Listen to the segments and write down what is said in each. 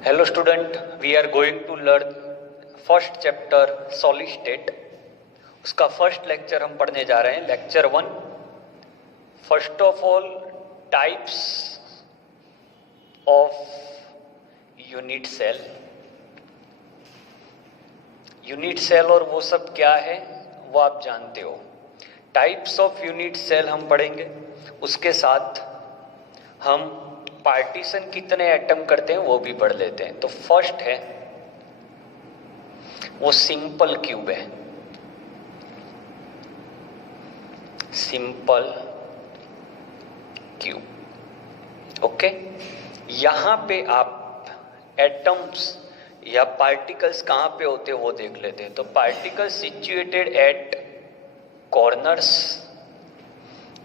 Hello student, we are going to learn first chapter solid state. उसका first lecture हम पढ़ने जा रहे हैं, lecture 1। First of all types of unit cell. Unit cell और वो सब क्या है वो आप जानते हो। टाइप्स ऑफ यूनिट सेल हम पढ़ेंगे, उसके साथ हम पार्टीशन कितने एटम करते हैं वो भी पढ़ लेते हैं। तो फर्स्ट है वो सिंपल क्यूब है, सिंपल क्यूब। ओके, यहां पे आप एटम्स या पार्टिकल्स कहां पे होते हैं वो देख लेते हैं। तो पार्टिकल्स सिचुएटेड एट कॉर्नर्स,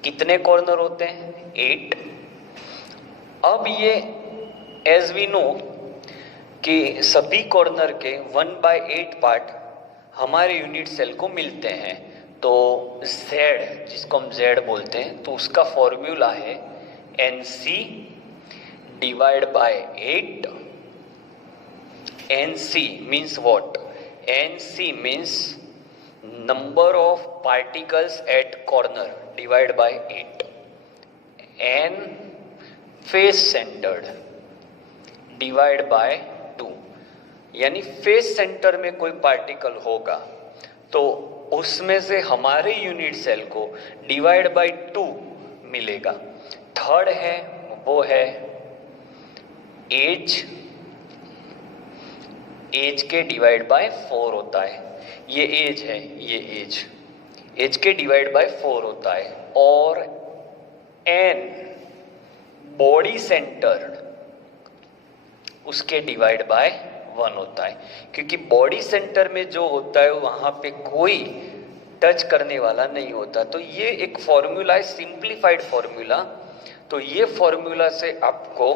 कितने कॉर्नर होते हैं? 8। अब ये एज वी नो कि सभी कॉर्नर के 1/8 पार्ट हमारे यूनिट सेल को मिलते हैं। तो Z, जिसको हम Z बोलते हैं, तो उसका फॉर्मूला है NC divide by 8। NC means what? NC means number of particles at corner divide by 8। N face centred divide by 2। यानी फेस सेंटर में कोई पार्टिकल होगा तो उसमें से हमारे यूनिट सेल को डिवाइड बाय 2 मिलेगा। थर्ड है वो है एज, एज के डिवाइड बाय 4 होता है। ये एज है, ये एज के डिवाइड बाय 4 होता है। और एन बॉडी सेंटर, उसके डिवाइड बाय 1 होता है। क्योंकि बॉडी सेंटर में जो होता है वहां पे कोई टच करने वाला नहीं होता। तो ये एक फॉर्मूला है, सिंप्लीफाइड फॉर्मूला। तो ये फॉर्मूला से आपको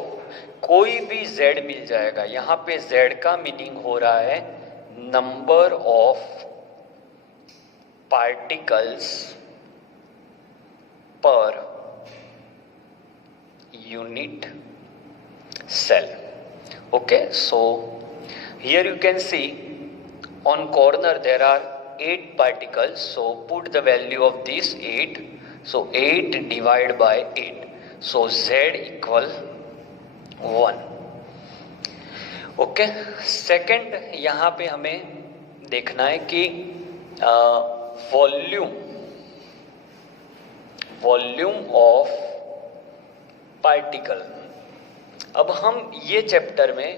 कोई भी Z मिल जाएगा। यहाँ पे Z का मीनिंग हो रहा है नंबर ऑफ पार्टिकल्स पर unit cell. Okay, so here you can see on corner there are 8 particles, so put the value of this 8. So 8 divided by 8, so Z equal 1. Okay, second यहाँ पे हमें देखना है कि वॉल्यूम ऑफ पार्टिकल। अब हम ये चैप्टर में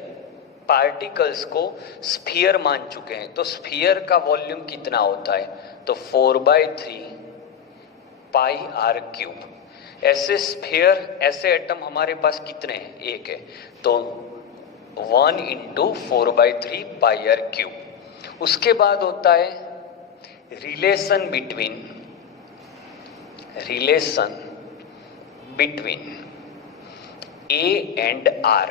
पार्टिकल्स को स्फीयर मान चुके हैं। तो स्फीयर का वॉल्यूम कितना होता है? तो 4/3 पाई आर क्यूब। ऐसे स्फीयर, ऐसे एटम हमारे पास कितने हैं? 1 है। तो 1 × 4/3 पाई आर क्यूब। उसके बाद होता है relation between A and R।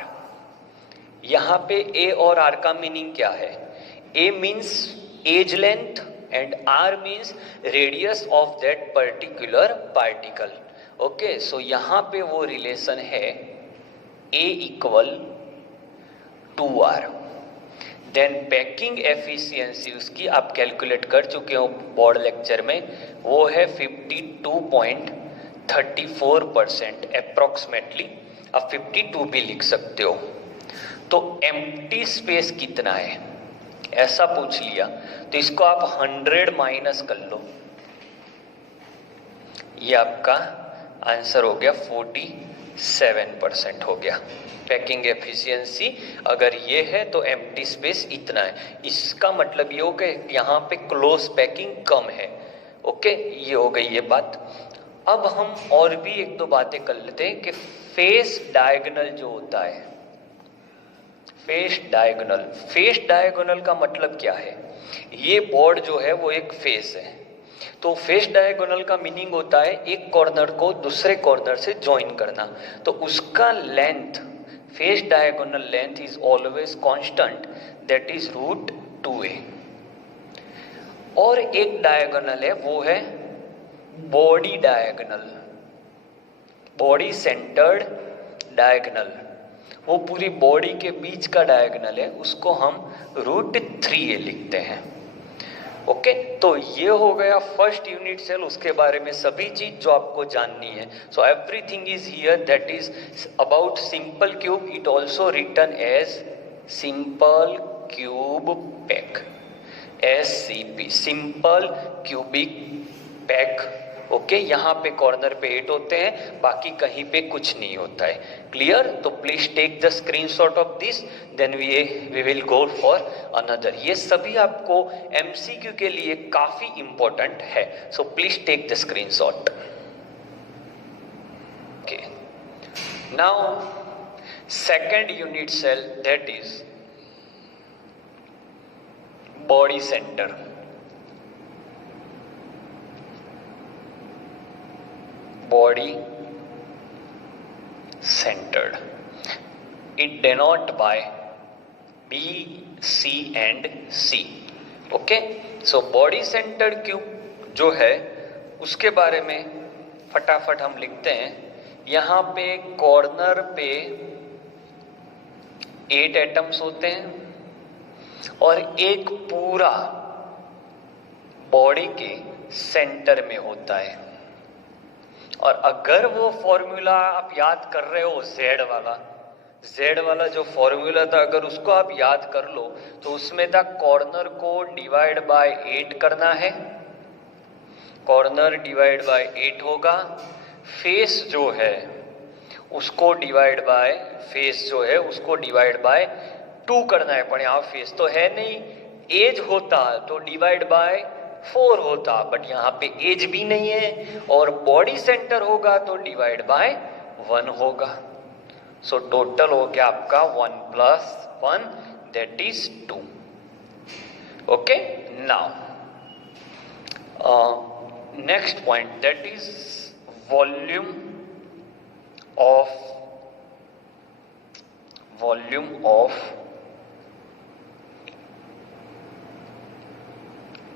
यहां पे A और R का मीनिंग क्या है? A means edge length and R means radius of that particular particle. Okay, so यहां पे वो रिलेशन है A = 2R। Then packing efficiency उसकी आप कैलकुलेट कर चुके हो बोर्ड लेक्चर में, वो है 52.34% अप्रोक्सीमेटली। अब 52 भी लिख सकते हो। तो एम्प्टी स्पेस कितना है ऐसा पूछ लिया, तो इसको आप 100 माइनस कर लो। ये आपका आंसर हो गया 47% हो गया। पैकिंग एफिशिएंसी अगर ये है तो एम्प्टी स्पेस इतना है। इसका मतलब ये हो कि यहाँ पे क्लोज पैकिंग कम है। ओके, ये हो गई ये बात। अब हम और भी 1-2 बातें कर लेते हैं कि फेस डायगोनल जो होता है, फेस डायगोनल का मतलब क्या है? ये बोर्ड जो है वो एक फेस है। तो फेस डायगोनल का मीनिंग होता है एक कॉर्नर को दूसरे कॉर्नर से ज्वाइन करना। तो उसका length, face diagonal length is always constant, that is √2a। और एक डायगोनल है, वो है बॉडी सेंटर्ड डायगोनल। वो पूरी बॉडी के बीच का डायगोनल है, उसको हम √3a लिखते हैं। ओके, तो ये हो गया फर्स्ट यूनिट सेल, उसके बारे में सभी चीज जो आपको जाननी है। So everything is here that is about simple cube. It also written as simple cube pack, SCP, simple cubic pack. Okay, यहाँ पे कॉर्नर पे 8 होते हैं, बाकी कहीं पे कुछ नहीं होता है। क्लियर? तो please take the screenshot of this, then we will go for another. ये सभी आपको MCQ के लिए काफी इंपॉर्टेंट है, so please take the screenshot. Okay, now second unit cell that is body centre. Body centered. It denote by B, C and C. Okay, so body centered cube जो है उसके बारे में फटाफट हम लिखते हैं। यहाँ पे कॉर्नर पे 8 एटम्स होते हैं और एक पूरा बॉडी के सेंटर में होता है। और अगर वो फॉर्मूला आप याद कर रहे हो, जेड वाला जो फॉर्मूला था, अगर उसको आप याद कर लो तो उसमें था कॉर्नर को डिवाइड बाय 8 करना है, कॉर्नर डिवाइड बाय 8 होगा। फेस जो है उसको डिवाइड बाय 2 करना है, पर यहाँ फेस तो है नहीं। एज होता तो डिवाइड बाय 4 होता, बट यहाँ पे एज भी नहीं है। और बॉडी सेंटर होगा तो डिवाइड बाय 1 होगा। सो टोटल हो गया आपका 1 + 1 that is 2। Okay, now next point that is volume of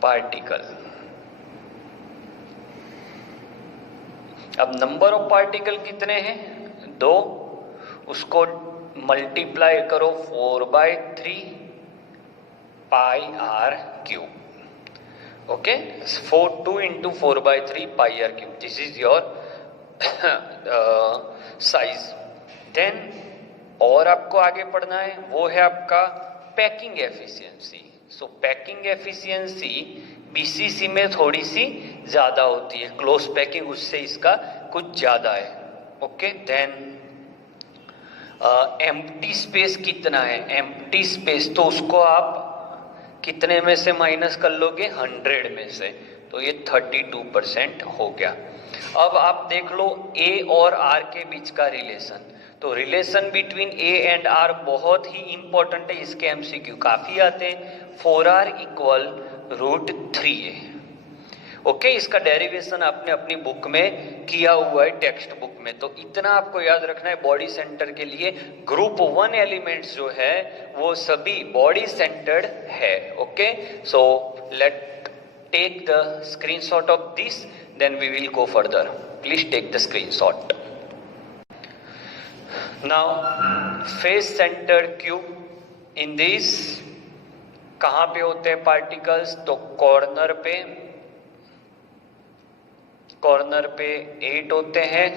particle. अब नंबर ऑफ पार्टिकल कितने हैं? 2, उसको मल्टीप्लाई करो 4/3 πr³। ओके, 2 × 4/3 πr³, this is your size. Then और आपको आगे पढ़ना है, वो है आपका packing efficiency. So packing efficiency BCC में थोड़ी सी ज्यादा होती है, क्लोज पैकिंग उससे इसका कुछ ज्यादा है। ओके, देन एम्प्टी स्पेस कितना है? एम्प्टी स्पेस तो उसको आप कितने में से माइनस कर लोगे? 100 में से, तो ये 32% हो गया। अब आप देख लो A और R के बीच का रिलेशन, तो relation between A and R बहुत ही इंपॉर्टेंट है, इसके MCQ काफी आते हैं। 4R = √3a। ओके, इसका डेरिवेशन आपने अपनी बुक में किया हुआ है, टेक्स्ट बुक में, तो इतना आपको याद रखना है। बॉडी सेंटर के लिए ग्रुप 1 एलिमेंट्स जो है वो सभी बॉडी सेंटर्ड है। Okay, so let take the screenshot of this, then we will go further. Please take the screenshot. Now face centred cube, in this कहां पे होते हैं पार्टिकल्स? तो कॉर्नर पे 8 होते हैं,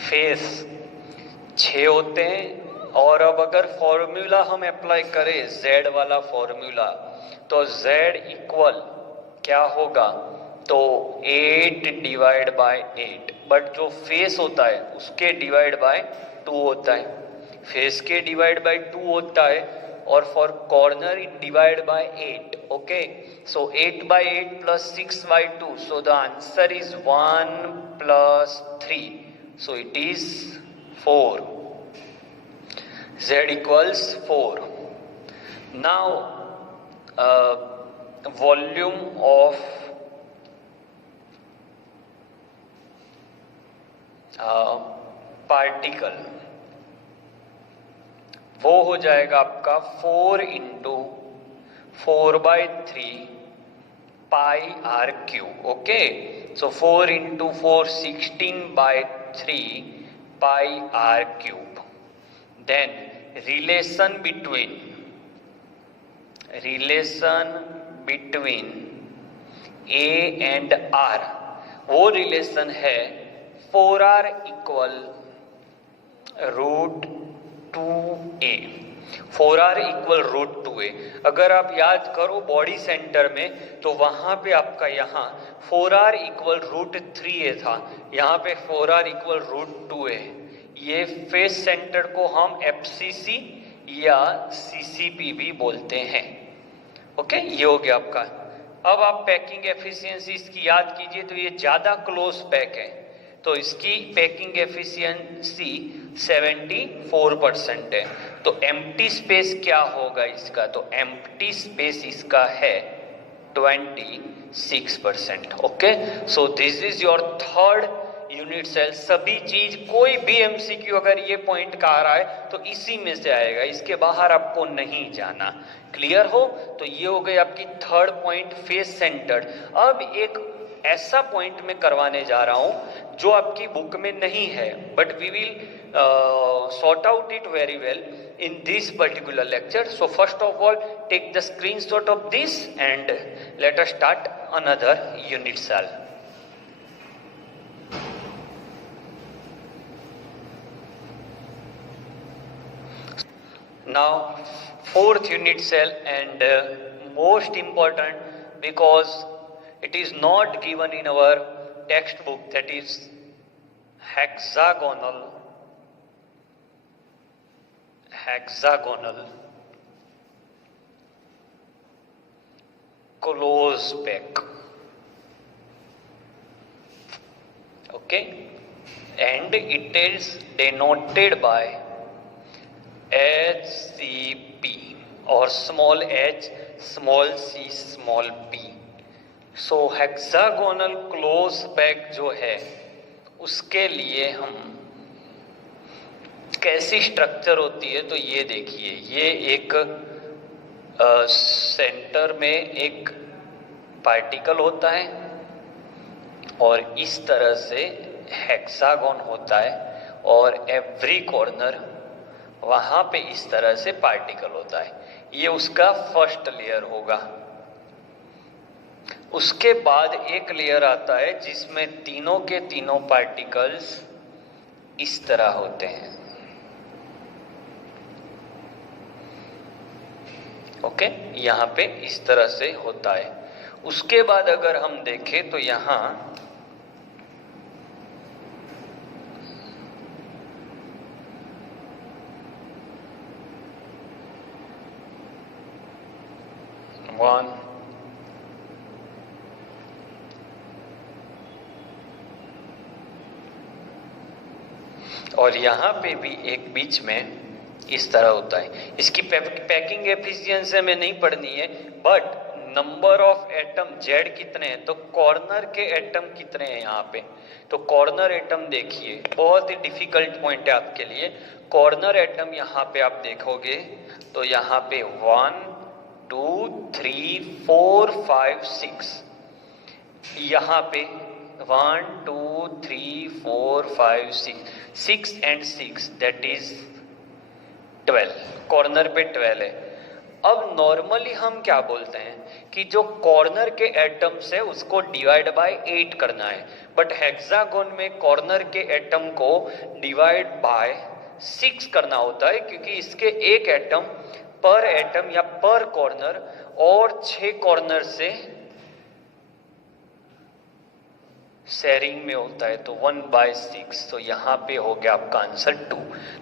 फेस 6 होते हैं। और अब अगर फॉर्मूला हम अप्लाई करें Z वाला फॉर्मूला, तो Z इक्वल क्या होगा? तो 8/8, बट जो फेस होता है उसके डिवाइड बाय 2 होता है, फेस के डिवाइड बाय 2 होता है, और four corner it divide by 8। Okay, so 8/8 + 6/2, so the answer is 1 + 3, so it is 4। Z = 4। Now volume of particle, वो हो जाएगा आपका 4 × 4/3 πr³। Okay, so 4 × 4 16/3 pi r cube. Then relation between a and r, वो relation है 4r equal root 2a। 4r equal root 2a। अगर आप याद करो बॉडी सेंटर में तो वहां पे आपका यहाँ 4r इक्वल रूट 3a था, यहाँ पे 4r इक्वल रूट 2a। ये फेस सेंटर को हम FCC या CCP भी बोलते हैं। ओके, ये हो गया आपका। अब आप पैकिंग एफिशिएंसी इसकी याद कीजिए, तो ये ज्यादा क्लोज पैक है तो इसकी पैकिंग एफिशिएंसी 74% है। तो एम्प्टी स्पेस क्या होगा इसका, तो एम्प्टी स्पेस इसका है 26%। Okay, so this is your third unit cell. सभी चीज कोई भी MCQ अगर ये पॉइंट का आ रहा है तो इसी में से आएगा, इसके बाहर आपको नहीं जाना। क्लियर हो? तो ये हो गई आपकी थर्ड पॉइंट, फेस सेंटर्ड। अब एक ऐसा पॉइंट में करवाने जा रहा हूं जो आपकी बुक में नहीं है, but we will sort out it very well in this particular lecture. So first of all, take the screenshot of this and let us start another unit cell. Now fourth unit cell and most important because it is not given in our textbook, that is hexagonal close pack. Okay, and it is denoted by HCP or small h small c small p. So hexagonal close pack जो है उसके लिए हम कैसी structure होती है, तो ये देखिए, ये एक सेंटर में एक पार्टिकल होता है और इस तरह से हेक्सागोन होता है और एवरी कॉर्नर वहां पे इस तरह से पार्टिकल होता है। ये उसका फर्स्ट लेयर होगा। उसके बाद एक लेयर आता है जिसमें तीनों के तीनों पार्टिकल्स इस तरह होते हैं। ओके, यहाँ पे इस तरह से होता है। उसके बाद अगर हम देखें तो यहाँ वन और यहाँ पे भी एक बीच में इस तरह होता है। इसकी पैकिंग एफिशिएंसी में नहीं पढ़नी है, but number of atom Z कितने हैं, तो कॉर्नर के एटम कितने हैं यहाँ पे, तो कॉर्नर एटम देखिए, बहुत ही डिफिकल्ट पॉइंट है आपके लिए। कॉर्नर एटम यहाँ पे आप देखोगे तो यहाँ पे 1 2 3 4 5 6, यहाँ पे 1 2 3 4 5 6 एंड 6 दैट इज 12। कॉर्नर पे 12 है। अब नॉर्मली हम क्या बोलते हैं कि जो कॉर्नर के एटम्स है उसको डिवाइड बाय 8 करना है, बट हेक्सागोन में कॉर्नर के एटम को डिवाइड बाय 6 करना होता है, क्योंकि इसके एक एटम या पर कॉर्नर और 6 कॉर्नर से शेयरिंग में होता है, तो 1/6। तो यहाँ पे हो गया आपका आंसर 2।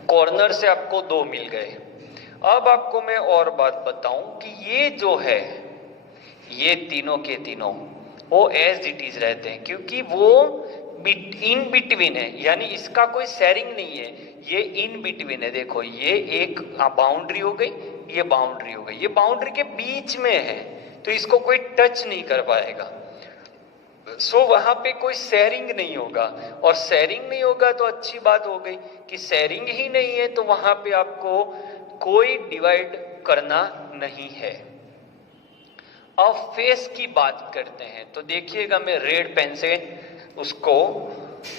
कॉर्नर से आपको 2 मिल गए। अब आपको मैं और बात बताऊं कि ये जो है, ये तीनों के तीनों वो एज इट इज रहते हैं, क्योंकि वो इन बिटवीन है, यानी इसका कोई शेयरिंग नहीं है, ये इन बिटवीन है। देखो, ये एक बाउंड्री हो गई, ये बाउंड्री हो गई, ये बाउंड्री के बीच में है, तो इसको कोई टच नहीं कर पाएगा। सो वहां पे कोई शेयरिंग नहीं होगा, और शेयरिंग नहीं होगा तो अच्छी बात हो गई कि शेयरिंग ही नहीं है, तो वहां पे आपको कोई डिवाइड करना नहीं है। अब फेस की बात करते हैं, तो देखिएगा मैं रेड पेन से उसको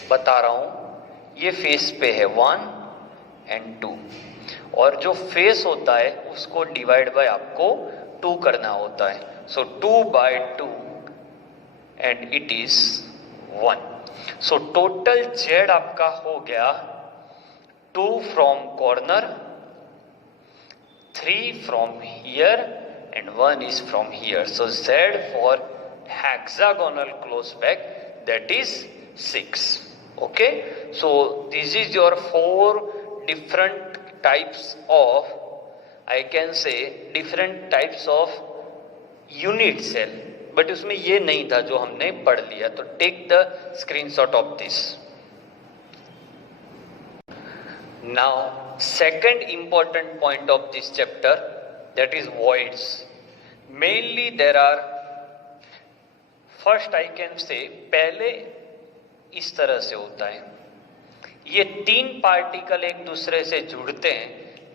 बता रहा हूं। ये फेस पे है 1 एंड 2, और जो फेस होता है उसको डिवाइड बाय आपको 2 करना होता है. सो 2/2 and it is 1. So total Z आपका हो गया 2 from corner, 3 from here and 1 is from here. So Z for hexagonal close back, that is 6. Okay, so this is your 4 different types of, I can say different types of unit cell, but उसमें ये नहीं था जो हमने पढ़ लिया. तो take the screenshot of this. Now second important point of this chapter, that is voids. Mainly there are, first I can say, पहले इस तरह से होता है, ये 3 पार्टिकल एक दूसरे से जुड़ते हैं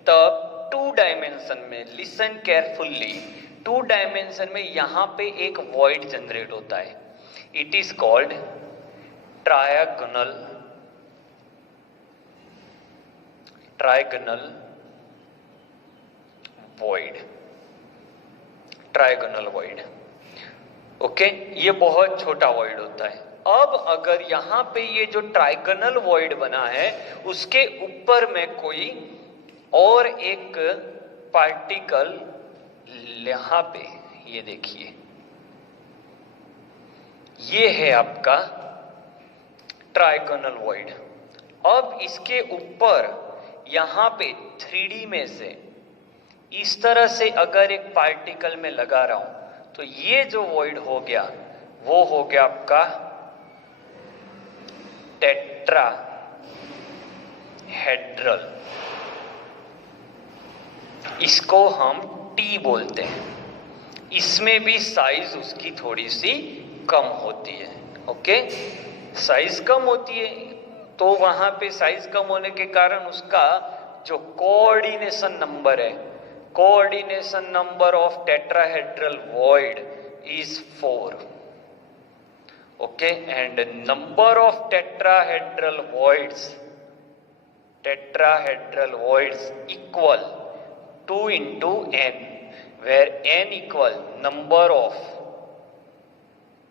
तब 2 डायमेंशन में, लिसन केयरफुल्ली, 2 डायमेंशन में यहां पे एक वॉइड जनरेट होता है. It is called trigonal void. Trigonal void. Okay, ये बहुत छोटा void होता है. अब अगर यहां पे ये जो ट्रायगोनल void बना है उसके ऊपर में कोई और एक पार्टिकल, यहां पे ये देखिए, ये है आपका ट्रायगोनल void. अब इसके ऊपर यहां पे 3D में से इस तरह से अगर एक पार्टिकल में लगा रहा हूं तो ये जो वॉइड हो गया वो हो गया आपका टेट्राहेड्रल. इसको हम T बोलते हैं. इसमें भी साइज उसकी थोड़ी सी कम होती है. ओके, साइज कम होती है तो वहां पे साइज कम होने के कारण उसका जो कोऑर्डिनेशन नंबर है, coordination number of tetrahedral void is 4. Okay, and number of tetrahedral voids equal 2 into n, where n equal number of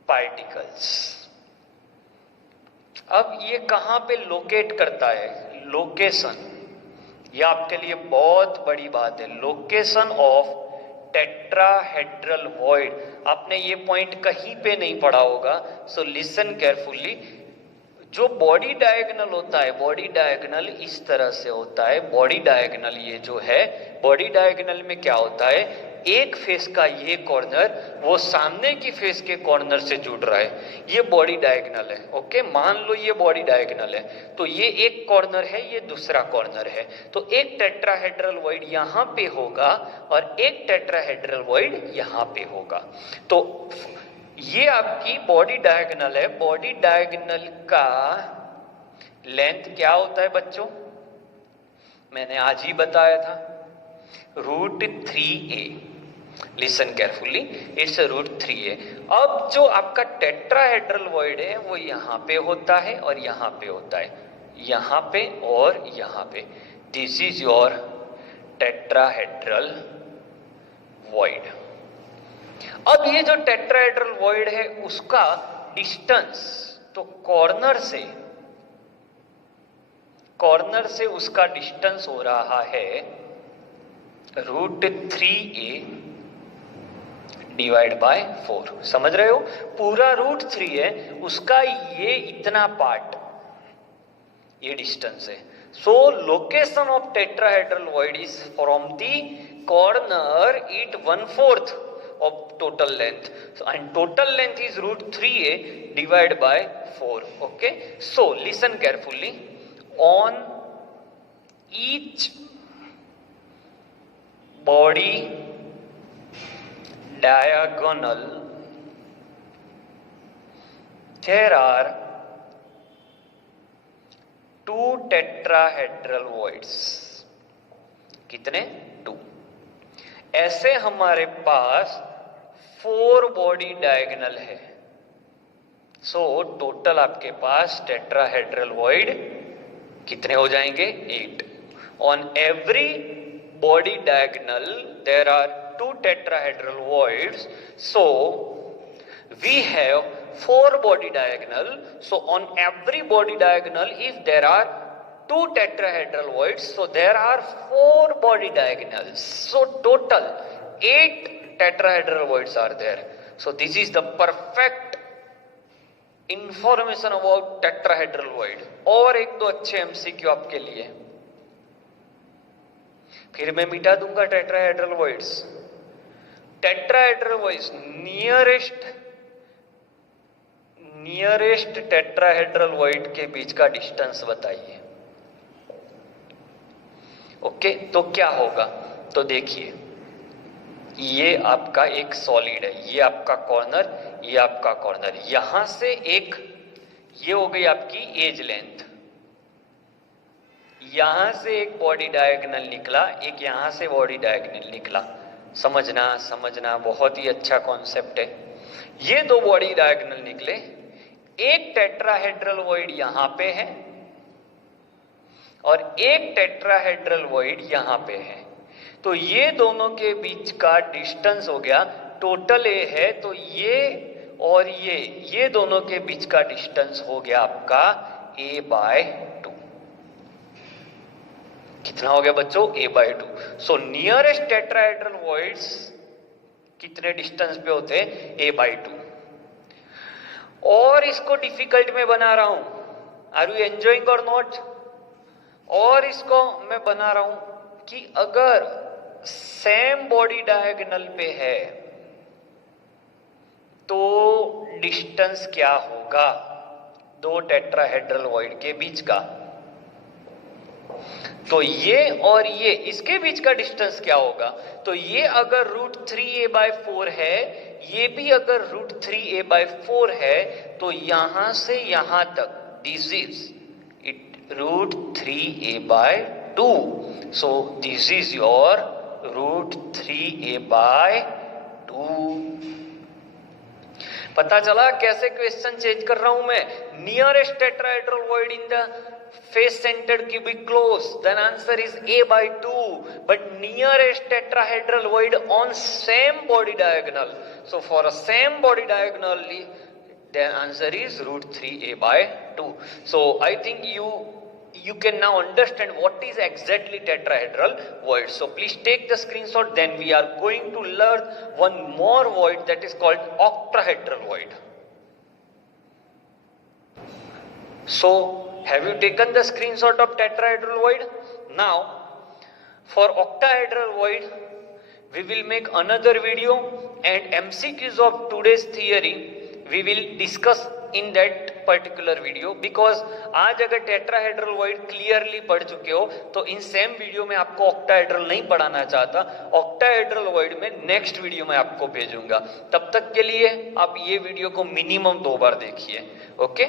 particles. अब ये कहां पे लोकेट करता है? लोकेशन, ये आपके लिए बहुत बड़ी बात है. लोकेशन ऑफ टेट्राहेड्रल वॉइड, आपने ये पॉइंट कहीं पे नहीं पढ़ा होगा. So listen carefully. जो बॉडी डायगोनल होता है, बॉडी डायगोनल इस तरह से होता है. बॉडी डायगोनल ये जो है, बॉडी डायगोनल में क्या होता है, एक फेस का ये कॉर्नर वो सामने की फेस के कॉर्नर से जुड़ रहा है, ये बॉडी डायगोनल है. ओके, मान लो ये बॉडी डायगोनल है तो ये एक कॉर्नर है, ये दूसरा कॉर्नर है. तो एक टेट्राहेड्रल वॉइड यहां पे होगा और एक टेट्राहेड्रल वॉइड यहां पे होगा. तो ये आपकी बॉडी डायगोनल है. बॉडी डायगोनल का लेंथ क्या होता है बच्चों? मैंने आज ही बताया था, √3a. Listen carefully, it's √3a. अब जो आपका टेट्राहेड्रल वॉइड है वो यहां पे होता है और यहां पे होता है, यहां पे और यहां पे. This is your tetrahedral void. अब ये जो टेट्राहेड्रल वॉइड है उसका डिस्टेंस, तो कॉर्नर से उसका डिस्टेंस हो रहा है √3a डिवाइड बाय 4. समझ रहे हो? पूरा √3 है, उसका ये इतना पार्ट, ये डिस्टेंस है. सो location of tetrahedral void is from the corner it 1/4 of total length. So, and total length is √3a divided by 4. Okay, so listen carefully. On each body diagonal there are 2 tetrahedral voids. कितने? 2. ऐसे हमारे पास 4 body diagonal है. So total आपके पास tetrahedral void कितने हो जाएंगे? 8. On every body diagonal there are 2 tetrahedral voids, so we have 4 body diagonal. So on every body diagonal, if there are 2 tetrahedral voids, so there are 4 body diagonals. So total 8 tetrahedral voids are there. So this is the perfect information about tetrahedral void. और एक दो अच्छे MCQ आपके लिए, फिर मैं मिटा दूंगा tetrahedral voids. Tetrahedral voids nearest tetrahedral void के बीच का डिस्टेंस बताइए. ओके, तो क्या होगा? तो देखिए, ये आपका एक सॉलिड है, ये आपका कॉर्नर, ये आपका कॉर्नर, यहां से एक, ये हो गई आपकी एज लेंथ, यहां से एक बॉडी डायगोनल निकला, एक यहां से बॉडी डायगोनल निकला. समझना बहुत ही अच्छा कॉन्सेप्ट है. ये 2 बॉडी डायगोनल निकले, एक टेट्राहेड्रल वॉइड यहां पे है और एक टेट्राहेड्रल वॉइड यहां पे है. तो ये दोनों के बीच का डिस्टेंस हो गया, टोटल ए है, तो ये और ये दोनों के बीच का डिस्टेंस हो गया आपका a/2. कितना हो गया बच्चों? a/2. सो नियरेस्ट टेट्राहेड्रल वॉइड्स कितने डिस्टेंस पे होते हैं? a/2. और इसको डिफिकल्ट में बना रहा हूं, आर यू एंजॉइंग और नॉट? और इसको मैं बना रहा हूं कि अगर सेम बॉडी डायगोनल पे है तो डिस्टेंस क्या होगा 2 टेट्राहेड्रल वॉइड के बीच का. तो ये और ये, इसके बीच का डिस्टेंस क्या होगा? तो ये अगर √3a/4 है, ये भी अगर √3a/4 है, तो यहां से यहां तक this is it √3a/2. So this is your √3a/2. पता चला कैसे क्वेश्चन चेंज कर रहा हूं मैं? Nearest tetrahedral void in the face centered cubic close, then answer is a/2, but nearest tetrahedral void on same body diagonal. So for a same body diagonal, then answer is √3a/2. So I think you can now understand what is exactly tetrahedral void. So please take the screenshot. Then we are going to learn one more void that is called octahedral void. So have you taken the screenshot of tetrahedral void? Now for octahedral void we will make another video, and MCQs of today's theory we will discuss in that particular video, because आज अगर tetrahedral void clearly पढ़ चुके हो तो in same video में आपको octahedral नहीं पढ़ाना चाहता. ऑक्टाहेड्रल वॉइड में नेक्स्ट वीडियो में आपको भेजूंगा. तब तक के लिए आप ये वीडियो को मिनिमम 2 बार देखिए. ओके.